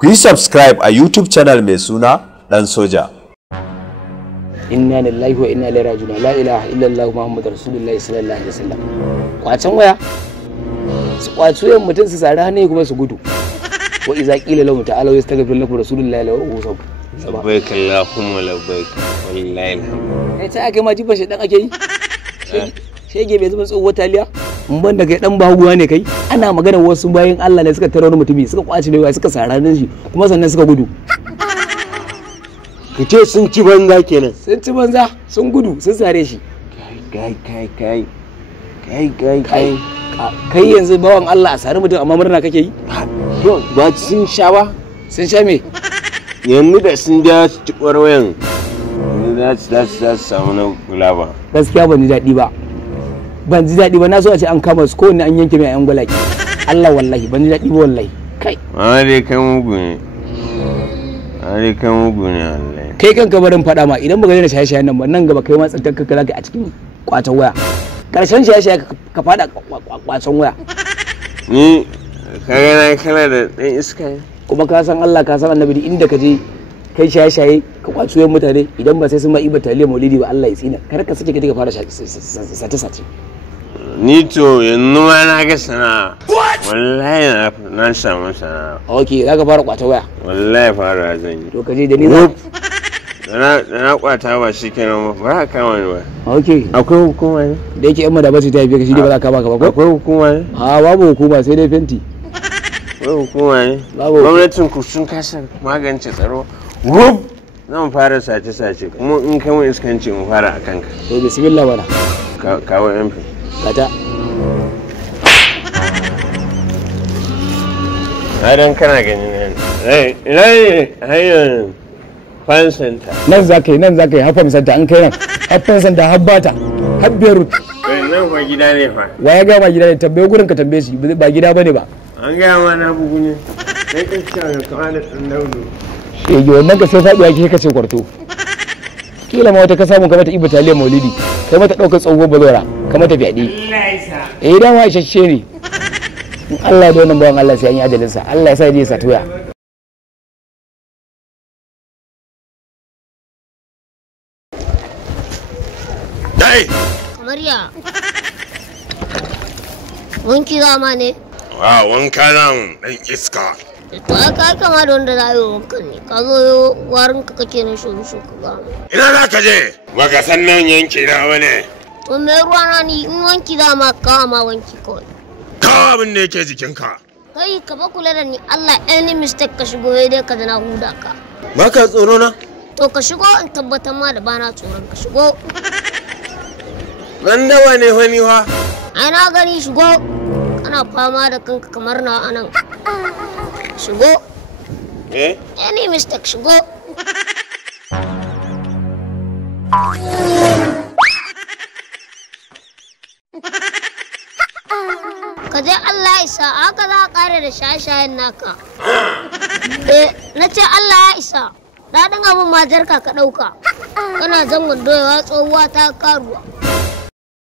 Ku yi subscribe a YouTube channel mai suna Dan Soja. Inna lillahi wa inna ilaihi raji'un. La ilaha illallah Muhammadur Rasulullahi sallallahu alaihi wasallam. Kwacen waya. Su kwaci wayan mutum su sare hannu kuma su gudu. Wa iza qila lahum ta'alu yastaghfir lakum Rasulullahi la yu'usab. Labbaik Allahumma labbaik. Wallahi alhamdulillah. Kai ta ake ma jifa shedan ake yi. Shege bai zama tsohuwar taliya. Mun ban da kai dan bahuwa ne kai. Ana magana wasu bayan Allah ne suka tare wani mutumi suka kwaci ne suka sare hannun shi kuma sannan suka gudu. Ku ce sun ci banza kenan. Sun ci banza sun gudu sun sare shi. Kai. Kai yanzu bawan Allah a sare mutum amma murna kake yi? Ba sun sha ba? Sun sha me? Yanzu da sun ja ci wayan. Za su samu na kula ba. Gaskiya ban ji daɗi ba. Ban ji daɗi ba na so a ce an kama su kowanne an yanke mai ayan gwalaki. Allah wallahi ban ji daɗi ba wallahi. Kai. Amma dai kai mugu ne. Allah. Kai kanka barin faɗa ma idan baka daina shaye-shayen nan ba nan gaba kai ma tsantar kanka zaka a cikin kwacen waya. Karshen shaye-shaye ka faɗa kwacen waya. Ni kaga na kana da ɗan iska ne. Kuma ka san Allah ka san Annabi inda ka je kai shaye-shaye ka kwaci wayan mutane idan ba sai sun ma iba taliya maulidi ba Allah ya tsina kar ka sake ka fara sace. Ni to yanzu ma na ga sana'a. Wallahi na samu sana'a. Okay, za ka fara kwata waya. Wallahi fara zan yi. To ka je da ni za. Na kwata ba shi kenan ba ka kama ni ba. Okay. Akwai hukuma ne? Da yake yan madaba ce ta haife ka shi ne ba za ka baka ba ko? Akwai hukuma ne? A babu hukuma sai dai fenti. Akwai hukuma ne? Babu. Gwamnatin ku sun kasa magance tsaro. Wuf! Zan fara sace-sace kuma in kama iskanci mu fara a kanka. To bismillah bana. Kawo MP. Kata. Idan kana gani nan. Ina ne hanyar fan center. Nan za ka yi hafan santa an kai nan. Hafan santa habbata. Habbiyar rut. Nan fa gida ne fa. Wa ya gama gida ne tambaye gurin ka tambaye shi ba gida bane ba. An gaya ma na bugu ne. Sai ka ci a kama da ɗan daudu. Shege wannan ka sai faɗuwa ke kace kwarto. Kila ma wata ka samu ka mata iba taliyar maulidi. Kai mata ɗaukar tsohuwar bazora. Ka mata fyaɗe. Dama isasshe ne. In Allah da wannan bawan Allah sai an yi ajalinsa. Allah ya sa ya sa toya. Dai! Kamar ya. Wanki zama ne? Wanka nan ɗan iska. To aka kama da wanda za a yi wankan ne. Ka zo warin ka kake na shuru ka gama. Ina za ka je? Baka san nan yanki na wani. To me ruwa na ni in wanki za ma kawo ma wanki kawai. Kawo abin da yake jikinka. Kai ka ba kula da ni Allah any mistake ka shigo ya dai ka da na huda ka. Baka tsoro na? To ka shigo in tabbatar ma da bana tsoron ka shigo. Ban dawa ne wani wa? Ai na gani shigo. Kana fama da kanka kamar na anan. Shigo. Any mistake shigo. Ka je Allah ya isa haka za a kare da shaye-shayen naka. Na ce Allah ya isa. Daɗin abin matarka ka ɗauka. Kana zan wando ya tsohuwa ta karuwa.